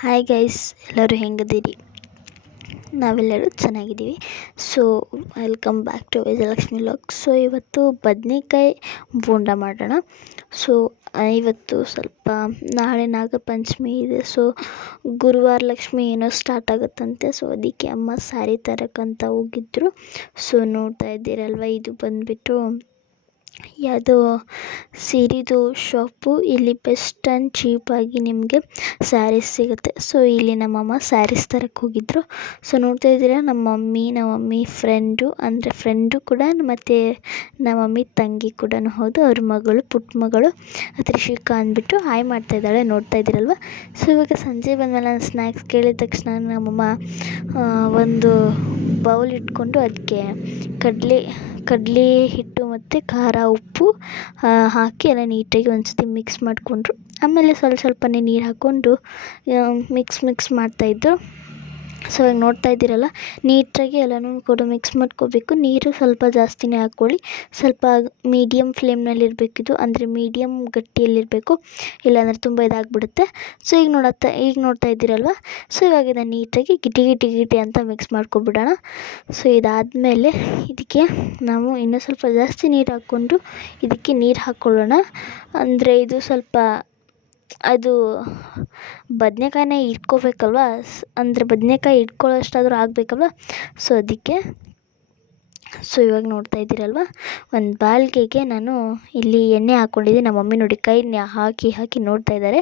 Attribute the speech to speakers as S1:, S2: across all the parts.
S1: Hi guys ಎಲ್ಲರೂ ಹೆಂಗದೀರಿ ನಾವೆಲ್ಲರೂ ಚೆನ್ನಾಗಿದ್ದೀವಿ. So welcome back to Vijayalakshmi vlog so ಇವತ್ತು ಬದನೇಕಾಯಿ ಬೋಂಡ ಮಾಡೋಣ. ಸೊ ಇವತ್ತು ಸ್ವಲ್ಪ ನಾಳೆ ನಾಗಪಂಚಮಿ ಇದೆ. ಸೊ ಗುರುವಾರ ಲಕ್ಷ್ಮಿ ಏನೋ ಸ್ಟಾರ್ಟ್ ಆಗುತ್ತಂತೆ. ಸೊ ಅದಕ್ಕೆ ಅಮ್ಮ ಸ್ಯಾರಿ ತರಕ್ಕಂತ ಹೋಗಿದ್ರು. ಸೊ ನೋಡ್ತಾ ಇದ್ದೀರಲ್ವ? ಇದು ಬಂದುಬಿಟ್ಟು ಯಾವುದೋ ಸೀರೆದು ಶಾಪು ಇಲ್ಲಿ ಬೆಸ್ಟ್ ಆ್ಯಂಡ್ ಚೀಪಾಗಿ ನಿಮಗೆ ಸ್ಯಾರೀಸ್ ಸಿಗುತ್ತೆ. ಸೊ ಇಲ್ಲಿ ನಮ್ಮ ಅಮ್ಮ ಸ್ಯಾರೀಸ್ ತರಕ್ಕೆ ಹೋಗಿದ್ದರು ಸೊ ನೋಡ್ತಾ ಇದ್ದೀರಾ, ನಮ್ಮ ಮಮ್ಮಿ ನಮ್ಮ ಮಮ್ಮಿ ಫ್ರೆಂಡು ಅಂದರೆ ಫ್ರೆಂಡು ಕೂಡ, ಮತ್ತು ನಮ್ಮ ಮಮ್ಮಿ ತಂಗಿ ಕೂಡ ಹೌದು, ಅವ್ರ ಮಗಳು ಪುಟ್ಟ ಮಗಳು ತ್ರಿಷಿಕಾ ಅಂದ್ಬಿಟ್ಟು ಹಾಯ್ ಮಾಡ್ತಾ ಇದ್ದಾಳೆ, ನೋಡ್ತಾ ಇದ್ದೀರಲ್ವ? ಸೊ ಇವಾಗ ಸಂಜೆ ಬಂದಮೇಲೆ ನಾನು ಸ್ನ್ಯಾಕ್ಸ್ ಕೇಳಿದ ತಕ್ಷಣ ನಮ್ಮಮ್ಮ ಒಂದು ಬೌಲ್ ಇಟ್ಕೊಂಡು ಅದಕ್ಕೆ ಕಡಲೆ ಕಡಲೆ ಹಿಟ್ಟು ಮತ್ತು ಖಾರ ಉಪ್ಪು ಹಾಕಿ ಎಲ್ಲ ನೀಟಾಗಿ ಒಂದು ಸರ್ತಿ ಮಿಕ್ಸ್ ಮಾಡಿಕೊಂಡ್ರು. ಆಮೇಲೆ ಸ್ವಲ್ಪ ಸ್ವಲ್ಪನೇ ನೀರು ಹಾಕ್ಕೊಂಡು ಮಿಕ್ಸ್ ಮಿಕ್ಸ್ ಮಾಡ್ತಾಯಿದ್ದು ಸೊ ಇವಾಗ ನೋಡ್ತಾ ಇದ್ದೀರಲ್ಲ, ನೀಟಾಗಿ ಎಲ್ಲನೂ ಕೂಡ ಮಿಕ್ಸ್ ಮಾಡ್ಕೋಬೇಕು. ನೀರು ಸ್ವಲ್ಪ ಜಾಸ್ತಿನೇ ಹಾಕ್ಕೊಳ್ಳಿ. ಸ್ವಲ್ಪ ಮೀಡಿಯಮ್ ಫ್ಲೇಮ್ನಲ್ಲಿರಬೇಕಿದು ಅಂದರೆ ಮೀಡಿಯಮ್ ಗಟ್ಟಿಯಲ್ಲಿರಬೇಕು. ಇಲ್ಲಾಂದರೆ ತುಂಬ ಇದಾಗ್ಬಿಡುತ್ತೆ. ಸೊ ಈಗ ನೋಡತ್ತ, ಈಗ ನೋಡ್ತಾ ಇದ್ದೀರಲ್ವ? ಸೊ ಇವಾಗ ಇದನ್ನು ನೀಟಾಗಿ ಗಿಟಿ ಗಿಟಿ ಗಿಟಿ ಅಂತ ಮಿಕ್ಸ್ ಮಾಡ್ಕೊಬಿಡೋಣ. ಸೊ ಇದಾದಮೇಲೆ ಇದಕ್ಕೆ ನಾವು ಇನ್ನೂ ಸ್ವಲ್ಪ ಜಾಸ್ತಿ ನೀರು ಹಾಕ್ಕೊಂಡು ಇದಕ್ಕೆ ನೀರು ಹಾಕ್ಕೊಳ್ಳೋಣ. ಅಂದರೆ ಇದು ಸ್ವಲ್ಪ ಅದು ಬದನೇಕಾಯನ್ನ ಇಟ್ಕೋಬೇಕಲ್ವ ಸ್ ಅಂದರೆ ಬದನೇಕಾಯಿ ಇಟ್ಕೊಳ್ಳೋಷ್ಟಾದರೂ ಆಗಬೇಕಲ್ವ? ಸೊ ಅದಕ್ಕೆ ಸೊ ಇವಾಗ ನೋಡ್ತಾ ಇದ್ದೀರಲ್ವ? ಒಂದು ಬಾಳ್ಗೆಗೆ ನಾನು ಇಲ್ಲಿ ಎಣ್ಣೆ ಹಾಕ್ಕೊಂಡಿದ್ದೀನಿ ನಮ್ಮ ಮಮ್ಮಿ ನೋಡಿ ಕೈ ಹಾಕಿ ಹಾಕಿ ನೋಡ್ತಾ ಇದ್ದಾರೆ.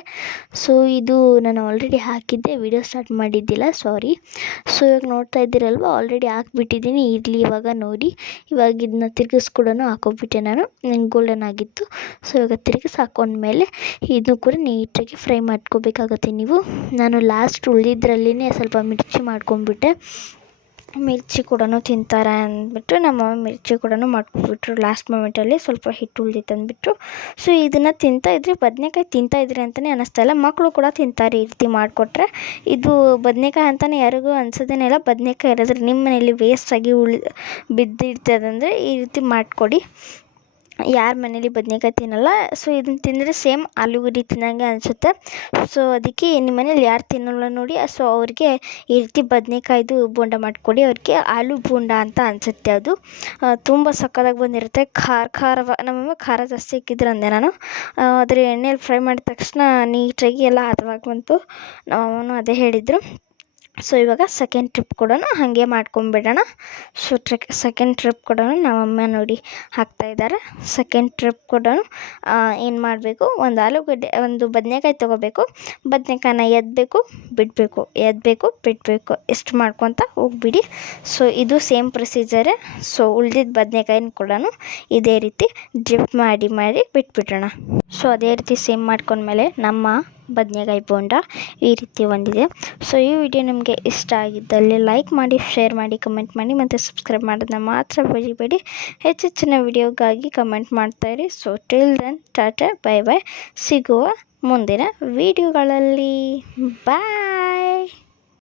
S1: ಸೊ ಇದು ನಾನು ಆಲ್ರೆಡಿ ಹಾಕಿದ್ದೆ. ವಿಡಿಯೋ ಸ್ಟಾರ್ಟ್ ಮಾಡಿದ್ದಿಲ್ಲ. ಸಾರಿ ಸೊ ಇವಾಗ ನೋಡ್ತಾ ಇದ್ದೀರಲ್ವ? ಆಲ್ರೆಡಿ ಹಾಕ್ಬಿಟ್ಟಿದ್ದೀನಿ. ಇರಲಿ ಇವಾಗ ನೋಡಿ. ಇವಾಗ ಇದನ್ನ ತಿರ್ಗಿಸಿ ನಾನು. ನಾನು ಗೋಲ್ಡನ್ ಆಗಿತ್ತು. ಸೊ ಇವಾಗ ತಿರ್ಗಿಸಿ ಹಾಕೊಂಡ್ಮೇಲೆ ಇದನ್ನು ಕೂಡ ನೀಟಾಗಿ ಫ್ರೈ ಮಾಡ್ಕೋಬೇಕಾಗತ್ತೆ ನೀವು. ನಾನು ಲಾಸ್ಟ್ ಉಳಿದಿದ್ರಲ್ಲಿನೇ ಸ್ವಲ್ಪ ಮಿರ್ಚಿ ಮಾಡ್ಕೊಂಡ್ಬಿಟ್ಟೆ. ಮಿರ್ಚಿ ಕೂಡ ತಿಂತಾರೆ ಅಂದ್ಬಿಟ್ಟು ನಮ್ಮ ಮಮ್ಮಿ ಮಿರ್ಚಿ ಕೂಡ ಮಾಡ್ಕೊಬಿಟ್ರು ಲಾಸ್ಟ್ ಮೂಮೆಂಟಲ್ಲಿ ಸ್ವಲ್ಪ ಹಿಟ್ಟು ಉಳ್ದಿತ್ತು ಅಂದ್ಬಿಟ್ಟು ಸೊ ಇದನ್ನು ತಿಂತಾಯಿದ್ರೆ ಬದನೇಕಾಯಿ ತಿಂತಾಯಿದ್ರಿ ಅಂತಲೇ ಅನ್ನಿಸ್ತಾ ಇಲ್ಲ. ಮಕ್ಕಳು ಕೂಡ ತಿಂತಾರೆ ಈ ರೀತಿ ಮಾಡಿಕೊಟ್ರೆ. ಇದು ಬದನೇಕಾಯಿ ಅಂತಲೇ ಯಾರಿಗೂ ಅನ್ಸೋದೇನೇ ಇಲ್ಲ. ಬದನೇಕಾಯಿ ಇರೋದ್ರೆ ನಿಮ್ಮ ಮನೇಲಿ ವೇಸ್ಟಾಗಿ ಉಳಿ ಬಿದ್ದಿರ್ತದಂದರೆ ಈ ರೀತಿ ಮಾಡಿಕೊಡಿ. ಯಾರ ಮನೇಲಿ ಬದನೇಕಾಯಿ ತಿನ್ನಲ್ಲ. ಸೊ ಇದನ್ನು ತಿಂದರೆ ಸೇಮ್ ಆಲೂಗಡ್ಡೆ ತಿನ್ನಂಗೆ ಅನಿಸುತ್ತೆ. ಸೊ ಅದಕ್ಕೆ ನಿಮ್ಮ ಮನೇಲಿ ಯಾರು ತಿನ್ನಲ್ಲ ನೋಡಿ. ಸೊ ಅವ್ರಿಗೆ ಈ ರೀತಿ ಬದನೇಕಾಯ್ದು ಬೋಂಡ ಮಾಡಿಕೊಡಿ. ಅವ್ರಿಗೆ ಆಲೂ ಬೋಂಡ ಅಂತ ಅನಿಸುತ್ತೆ ಅದು. ತುಂಬ ಸಕ್ಕತ್ತಾಗಿ ಬಂದಿರುತ್ತೆ. ಖಾರ, ಖಾರವ ನಮ್ಮಮ್ಮ ಖಾರ ಜಾಸ್ತಿ ಹಾಕಿದ್ರು ಅಂದೆ ನಾನು. ಅದ್ರ ಎಣ್ಣೆಲಿ ಫ್ರೈ ಮಾಡಿದ ತಕ್ಷಣ ನೀಟಾಗಿ ಎಲ್ಲ ಹದವಾಗಿ ಬಂತು. ನಮ್ಮಮ್ಮನೂ ಅದೇ ಹೇಳಿದರು. ಸೊ ಇವಾಗ ಸೆಕೆಂಡ್ ಟ್ರಿಪ್ ಕೂಡ ಹಾಗೆ ಮಾಡ್ಕೊಂಬಿಡೋಣ ಸೊ ಟ್ರಿಕ್ ಸೆಕೆಂಡ್ ಟ್ರಿಪ್ ಕೂಡ ನಮ್ಮಮ್ಮ ನೋಡಿ ಹಾಕ್ತಾಯಿದ್ದಾರೆ ಸೆಕೆಂಡ್ ಟ್ರಿಪ್ ಕೂಡ ಏನು ಮಾಡಬೇಕು? ಒಂದು ಆಲೂಗಡ್ಡೆ, ಒಂದು ಬದನೆಕಾಯಿ ತೊಗೋಬೇಕು. ಬದನೆಕಾಯಿನ ಎದ್ದಬೇಕು ಬಿಡಬೇಕು. ಎದ್ದಬೇಕು ಬಿಡಬೇಕು. ಎಷ್ಟು ಮಾಡ್ಕೊತ ಹೋಗ್ಬಿಡಿ. ಸೊ ಇದು ಸೇಮ್ ಪ್ರೊಸೀಜರೇ ಸೊ ಉಳ್ದಿದ್ದ ಬದನೆಕಾಯಿನ ಕೂಡ ಇದೇ ರೀತಿ ಡ್ರಿಪ್ ಮಾಡಿ ಮಾಡಿ ಬಿಟ್ಬಿಡೋಣ. ಸೊ ಅದೇ ರೀತಿ ಸೇಮ್ ಮಾಡ್ಕೊಂಡ್ಮೇಲೆ ನಮ್ಮ ಬದನೇಕಾಯಿ ಬೋಂಡ ಈ ರೀತಿ ಒಂದಿದೆ. ಸೊ ಈ ವಿಡಿಯೋ ನಿಮಗೆ ಇಷ್ಟ ಆಗಿದ್ದಲ್ಲಿ ಲೈಕ್ ಮಾಡಿ ಶೇರ್ ಮಾಡಿ ಕಮೆಂಟ್ ಮಾಡಿ ಮತ್ತು ಸಬ್ಸ್ಕ್ರೈಬ್ ಮಾಡೋದನ್ನ ಮಾತ್ರ ಬರಿಬೇಡಿ ಹೆಚ್ಚೆಚ್ಚಿನ ವಿಡಿಯೋಗಾಗಿ comment ಮಾಡ್ತಾಯಿರಿ so till then tata bye bye ಸಿಗುವ ಮುಂದಿನ ವಿಡಿಯೋಗಳಲ್ಲಿ ಬಾಯ್